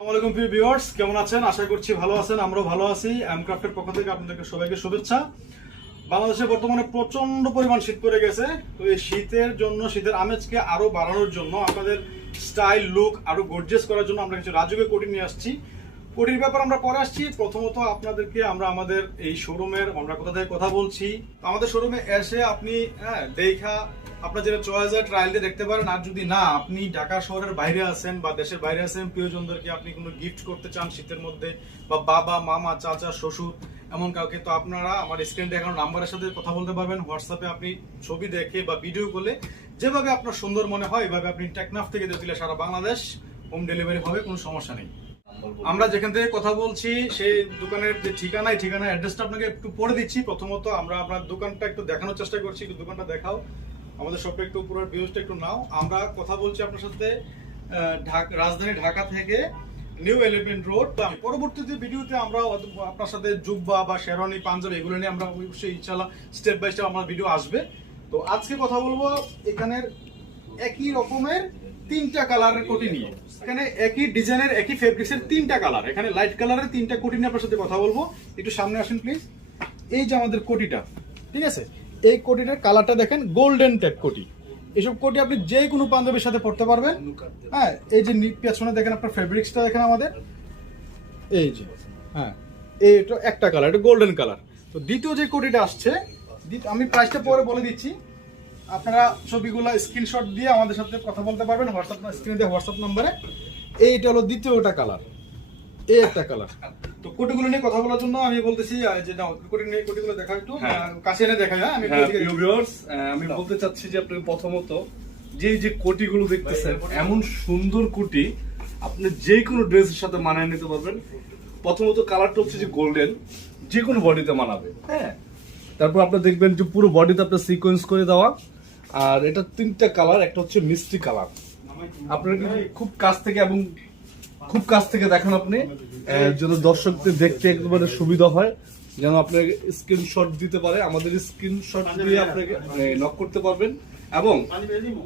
আসসালামু আলাইকুম প্রিয় ভিউয়ার্স, কেমন আছেন? আশা করছি ভালো আছেন। আমরাও ভালো আছি। এমক্রাফটের পক্ষ থেকে আপনাদেরকে সবাইকে শুভেচ্ছা। বাংলাদেশে বর্তমানে প্রচন্ড পরিমাণ শীত পড়ে গেছে। তো এই শীতের জন্য, শীতের আমেজকে আরো বাড়ানোর জন্য, আপনাদের স্টাইল লুক আরো গর্জিয়াস করার জন্য আমরা কিছু রাজকীয় কোটি নিয়ে আসছি। কোটির ব্যাপার আমরা পরে আসছি। প্রথমত আপনাদেরকে আমরা আমাদের এই শোরুমের আমরা কোথা থেকে কথা বলছি, আমাদের শোরুমে এসে আপনি দেখা আপনার যেটা চয়েস হয় ট্রায়াল দিয়ে দেখতে পারেন। আর যদি না, আপনি ঢাকা শহরের বাইরে আছেন বা দেশের বাইরে আছেন, প্রিয়জনদেরকে আপনি কোনো গিফট করতে চান শীতের মধ্যে, বা বাবা মামা চাচা শ্বশুর এমন কাউকে, তো আপনারা আমার স্ক্রিন দেখানো নাম্বারের সাথে কথা বলতে পারবেন। হোয়াটসঅ্যাপে আপনি ছবি দেখে বা ভিডিও করলে যেভাবে আপনার সুন্দর মনে হয় এভাবে আপনি টেকনাফ থেকে দিলে সারা বাংলাদেশ হোম ডেলিভারি হবে, কোনো সমস্যা নেই। আমরা যেখান থেকে কথা বলছি সেই দোকানের যে ঠিকানা অ্যাড্রেসটা আপনাকে একটু পড়ে দিচ্ছি। প্রথমত আমরা আপনার দোকানটা একটু দেখানোর চেষ্টা করছি, একটু দোকানটা দেখাও, আমাদের শপে একটু পুরো ভিউজটা একটু নাও। আমরা কথা বলছি আপনার সাথে রাজধানী ঢাকা থেকে নিউ এলিফ্যান্ট রোড। পরবর্তীতে ভিডিওতে আমরা আপনার সাথে জুব্বা বা শেরওয়ানি পাঞ্জাবি এগুলো নিয়ে আমরা অবশ্যই ইনশাআল্লাহ স্টেপ বাই স্টেপ আমার ভিডিও আসবে। তো আজকে কথা বলবো এখানের একই রকমের তিনটা কালারের কোটি নিয়ে। এখানে একই ডিজাইনের একই ফেব্রিক্সের তিনটা কালার, এখানে লাইট কালারের তিনটা কোটি নিয়ে আপনার সাথে কথা বলবো। একটু সামনে আসেন প্লিজ। এই যে আমাদের কোটিটা, ঠিক আছে, এই কোটিটার কালারটা দেখেন, গোল্ডেন টাইপ কোটি। এসব কোটি আপনি যে কোনো পাঞ্জাবির সাথে পড়তে পারবেন। হ্যাঁ, এই যে পেছনে দেখেন আপনার ফেব্রিক্সটা দেখেন আমাদের, এই যে হ্যাঁ, এটা একটা কালার, এটা গোল্ডেন কালার। তো দ্বিতীয় যে কোটিটা আসছে, আমি প্রাইসটা পরে বলে দিচ্ছি, আপনারা ছবিগুলো স্ক্রিনশট দিয়ে আমাদের সাথে কথা বলতে পারবেন হোয়াটসঅ্যাপ স্ক্রিনে দিয়ে হোয়াটসঅ্যাপ নম্বরে। এইটা হলো দ্বিতীয়টা কালার, এই একটা কালার। তো কোটিগুলো নিয়ে কথা বলার জন্য আমি বলতেছি যে নাও কোটিগুলো দেখা একটু কাছে এনে দেখাই। হ্যাঁ, আমি বলতে চাচ্ছি যে আপনি প্রথমত যে কোটিগুলো দেখতেছেন, এমন সুন্দর কোটি আপনি যে কোনো ড্রেসের সাথে মানায় নিতে পারবেন। প্রথমত কালারটা হচ্ছে যে গোল্ডেন, যে কোনো বডিতে মানাবে। হ্যাঁ, তারপর আপনি দেখবেন যে পুরো বডিতে আপনার সিকোয়েন্স করে দেওয়া। আর এটা তিনটা কালার, একটা হচ্ছে মিষ্টি কালার। আপনার খুব কাছ থেকে এবং খুব কাছ থেকে দেখেন আপনি, যেন দর্শকদের দেখতে একেবারে সুবিধা হয়, যেন আপনাকে স্ক্রিনশট দিতে পারে। আমাদের স্ক্রিনশট দিয়ে আপনাকে নক করতে পারবেন, এবং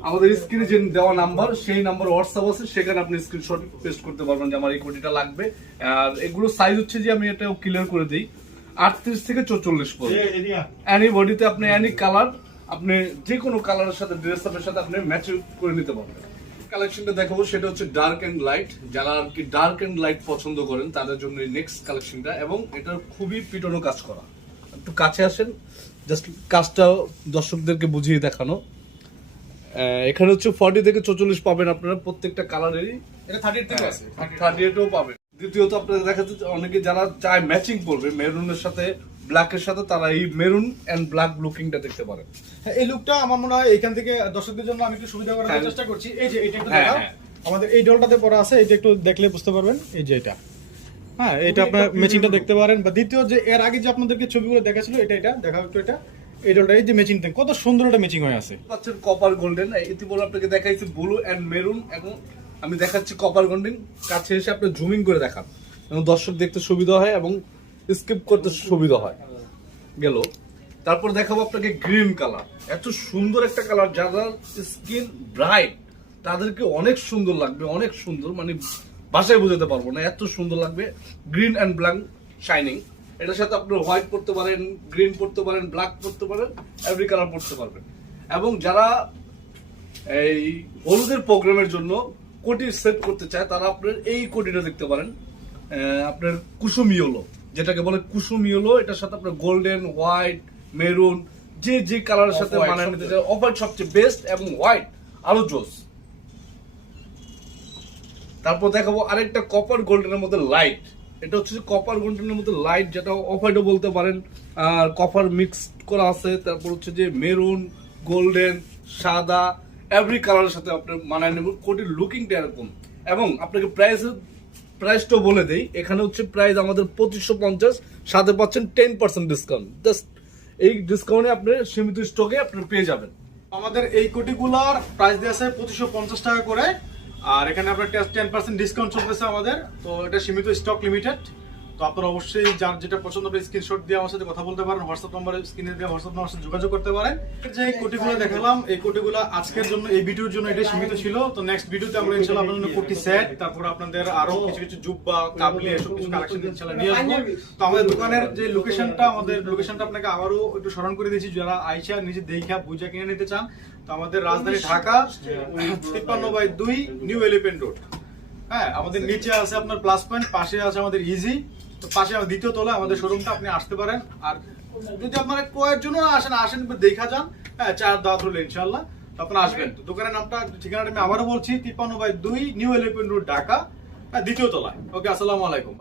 আমাদের স্ক্রিনে যে দেওয়া নাম্বার, সেই নাম্বার হোয়াটসঅ্যাপ আছে, সেখানে আপনি স্ক্রিনশট পেস্ট করতে পারবেন যে আমার এই কোটিটা লাগবে। আর এগুলো সাইজ হচ্ছে যে, আমি এটাও ক্লিয়ার করে দিই, 38 থেকে 44 পর্যন্ত। এনি বডিতে আপনি এনি কালার, আপনি যে কোনো কালারের সাথে ড্রেস আপের সাথে আপনি ম্যাচ করে নিতে পারবেন। কালেকশনটা দেখাবো সেটা হচ্ছে ডার্ক এন্ড লাইট। যারা আর কি ডার্ক এন্ড লাইট পছন্দ করেন তাদের জন্য নেক্সট কালেকশনটা, এবং এটার খুবই পিটানো কাজ করা। একটু কাছে আসেন, জাস্ট কাজটা দর্শকদেরকে বুঝিয়ে দেখানো। এখানে হচ্ছে 40 থেকে 44 পাবেন আপনারা প্রত্যেকটা কালারেরই। এটা 38 থেকে আছে, 38ও পাবেন। দ্বিতীয়ত আপনারা দেখা যাচ্ছে অনেকে যারা চায় ম্যাচিং করবে মেরুনের সাথে ব্ল্যাকের সাথে, তারা এই মেরুন এন্ড ব্ল্যাক লুকিংটা দেখতে পারেন। হ্যাঁ, এই লুকটা আমার মনে হয় এখান থেকে দর্শকদের জন্য আমি একটু সুবিধা করার চেষ্টা করছি। এই যে এটা একটু দেখাও, আমাদের এই ডলটাতে পড়া আছে, এটা একটু দেখলে বুঝতে পারবেন। এই যে এটা, হ্যাঁ, এটা আপনার ম্যাচিংটা দেখতে পারেন। বা দ্বিতীয় যে এর আগে যে আপনাদেরকে ছবিগুলো দেখাছিল, এটা দেখাও একটু। এটা এই ডলটা, এই যে ম্যাচিংটা কত সুন্দর একটা ম্যাচিং হয়ে আছে। পাচ্ছেন কপার গোল্ডেন, ইতিপূর্বে আপনাকে দেখাইছি ব্লু এন্ড মেরুন, এখন আমি দেখাচ্ছি কপার গোল্ডেন। কাছে এসে আপনি জুমিং করে দেখান, এবং দর্শক দেখতে সুবিধা হয় এবং স্কিপ করতে সুবিধা হয়। গেল, তারপর দেখাবো আপনাকে গ্রিন কালার। এত সুন্দর একটা কালার, যারা স্কিন ব্রাইট তাদেরকে অনেক সুন্দর লাগবে, অনেক সুন্দর, মানে ভাষায় বোঝাতে পারবো না, এত সুন্দর লাগবে। গ্রিন এন্ড ব্ল্যাক শাইনিং, এটার সাথে আপনি হোয়াইট পড়তে পারেন, গ্রিন পড়তে পারেন, ব্ল্যাক পড়তে পারেন, এভরি কালার পড়তে পারবেন। এবং যারা এই হলুদের প্রোগ্রামের জন্য কোটি সেট করতে চায়, তারা আপনার এই কোটিটা দেখতে পারেন। আপনার কুসুম ইয়েলো, যেটাকে বলে কুসুম ইয়েলো, এটার সাথে আপনার গোল্ডেন, হোয়াইট, মেরুন, যে কালারের সাথে মানায় নিতে চায়। অফ হোয়াইট সবচেয়ে বেস্ট, এবং হোয়াইট আরো জোস। তারপর দেখাবো আরেকটা কপার গোল্ডেনের মধ্যে লাইট। এটা হচ্ছে কপার গোল্ডেনের মধ্যে লাইট, যেটা অফ হোয়াইটও বলতে পারেন, আর কপার মিক্স করা আছে। তারপর হচ্ছে যে মেরুন, গোল্ডেন, সাদা, এভরি কালারের সাথে আপনার মানায় নেব। কোটির লুকিংটা এরকম। এবং আপনাকে প্রাইসটাও বলে দেই, এখানে হচ্ছে প্রাইস আমাদের 2550, সাথে পাচ্ছেন 10% ডিসকাউন্ট। জাস্ট এই ডিসকাউন্টে আপনি সীমিত স্টকে আপনি পেয়ে যাবেন। আমাদের এই কোটিগুলার প্রাইস দেওয়া আছে 2550 টাকা করে, আর এখানে আপনার 10% ডিসকাউন্ট চলতেছে আমাদের। তো এটা সীমিত স্টক, লিমিটেড। তো আপনারা অবশ্যই যার যেটা পছন্দ হবে স্ক্রিনশট দিয়ে আমার সাথে কথা বলতে পারেন, হোয়াটসঅ্যাপ নাম্বারে স্ক্রিনে দেওয়া হোয়াটসঅ্যাপ নাম্বার সাথে যোগাযোগ করতে পারেন। যে কোটিগুলো দেখালাম এই কোটিগুলো আজকের জন্য এই ভিডিওর জন্য এটাই সীমিত ছিল। তো নেক্সট ভিডিওতে আমরা ইনশাআল্লাহ আপনাদের জন্য কোটি সেট, তারপর আপনাদের আরো কিছু কিছু জুব্বা কাবলি এসব কিছু কালেকশন ইনশাআল্লাহ নিয়ে আসবো। তো আমাদের দোকানের যে লোকেশনটা আপনাকে আবারও একটু স্মরণ করে দিয়েছি, যারা আইসা নিজে দেখা বুঝা কিনে নিতে চান। তো আমাদের রাজধানী ঢাকা 53/2 নিউ এলিফ্যান্ট রোড। হ্যাঁ, আমাদের নিচে আছে আপনার প্লাস পয়েন্ট, পাশে আছে আমাদের ইজি। তো পাশে দ্বিতীয় তলায় আমাদের শোরুমটা, আপনি আসতে পারেন। আর যদি আপনারা ক্রয়ের জন্য আসেন দেখা যান, হ্যাঁ, চার দাঁত হলো ইনশাআল্লাহ। তো আপনারা আসবেন। তো দোকানের নামটা, ঠিকানাটা আমি আবারও বলছি, 53/2 নিউ এলিফ্যান্ট রোড ঢাকা, দ্বিতীয় তলায়। ওকে, আসসালামু আলাইকুম।